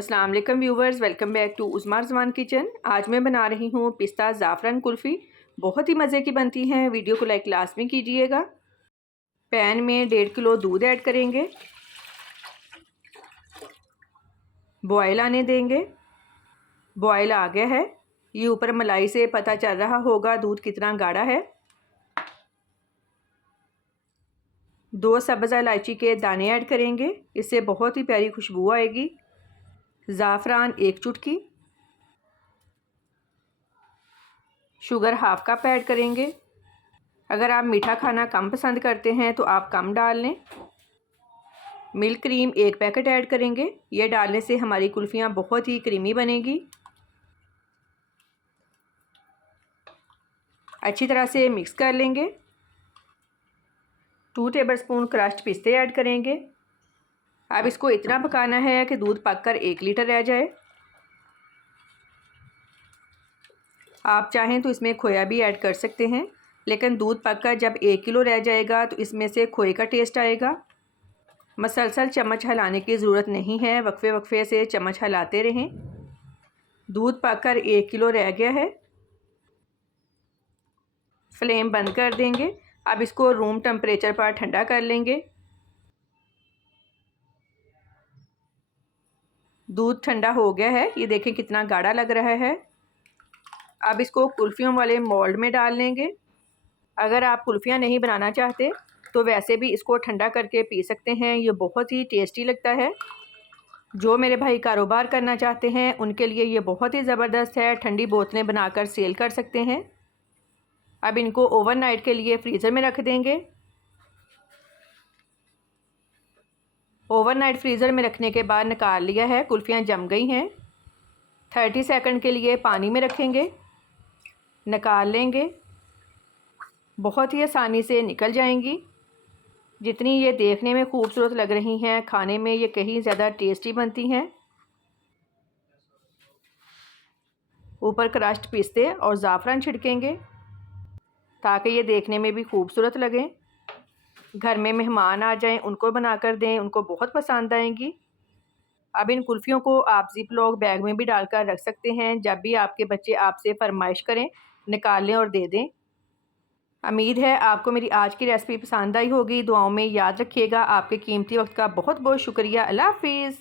अस्सलाम वालेकुम viewers, welcome back to Usma Zaman kitchen. आज मैं बना रही हूँ पिस्ता ज़ाफ़रान कुल्फ़ी। बहुत ही मज़े की बनती हैं। वीडियो को लाइक लाज़मी कीजिएगा। पैन में 1.5 किलो दूध ऐड करेंगे, बॉयल आने देंगे। बॉयल आ गया है। ये ऊपर मलाई से पता चल रहा होगा दूध कितना गाढ़ा है। 2 सब्ज़ इलायची के दाने ऐड करेंगे, इससे बहुत ही प्यारी खुशबू आएगी। ज़ाफ़रान 1 चुटकी, शुगर हाफ़ कप ऐड करेंगे। अगर आप मीठा खाना कम पसंद करते हैं तो आप कम डाल लें। मिल्क क्रीम 1 पैकेट ऐड करेंगे। ये डालने से हमारी कुल्फ़ियाँ बहुत ही क्रीमी बनेगी। अच्छी तरह से मिक्स कर लेंगे। 2 टेबलस्पून क्रश्ड पिस्ते ऐड करेंगे। अब इसको इतना पकाना है कि दूध पककर 1 लीटर रह जाए। आप चाहें तो इसमें खोया भी ऐड कर सकते हैं, लेकिन दूध पककर जब 1 किलो रह जाएगा तो इसमें से खोए का टेस्ट आएगा। मसलसल चम्मच हिलाने की ज़रूरत नहीं है, वक्फे वक्फे से चम्मच हिलाते रहें। दूध पककर 1 किलो रह गया है। फ्लेम बंद कर देंगे। अब इसको रूम टेम्परेचर पर ठंडा कर लेंगे। दूध ठंडा हो गया है, ये देखें कितना गाढ़ा लग रहा है। अब इसको कुल्फ़ियों वाले मोल्ड में डाल लेंगे। अगर आप कुल्फ़ियाँ नहीं बनाना चाहते तो वैसे भी इसको ठंडा करके पी सकते हैं, ये बहुत ही टेस्टी लगता है। जो मेरे भाई कारोबार करना चाहते हैं उनके लिए ये बहुत ही ज़बरदस्त है। ठंडी बोतलें बनाकर सेल कर सकते हैं। अब इनको ओवरनाइट के लिए फ्रीज़र में रख देंगे। ओवरनाइट फ्रीज़र में रखने के बाद निकाल लिया है, कुल्फ़ियाँ जम गई हैं। 30 सेकंड के लिए पानी में रखेंगे, निकाल लेंगे। बहुत ही आसानी से निकल जाएंगी। जितनी ये देखने में खूबसूरत लग रही हैं, खाने में ये कहीं ज़्यादा टेस्टी बनती हैं। ऊपर क्रश्ड पिस्ते और ज़ाफ़रान छिड़केंगे ताकि ये देखने में भी खूबसूरत लगें। घर में मेहमान आ जाएं, उनको बनाकर दें, उनको बहुत पसंद आएंगी। अब इन कुल्फ़ियों को आप ज़िप-लॉक बैग में भी डालकर रख सकते हैं। जब भी आपके बच्चे आपसे फरमाइश करें, निकाल लें और दे दें। उम्मीद है आपको मेरी आज की रेसिपी पसंद आई होगी। दुआओं में याद रखिएगा। आपके कीमती वक्त का बहुत बहुत शुक्रिया। अल्लाह हाफ़िज़।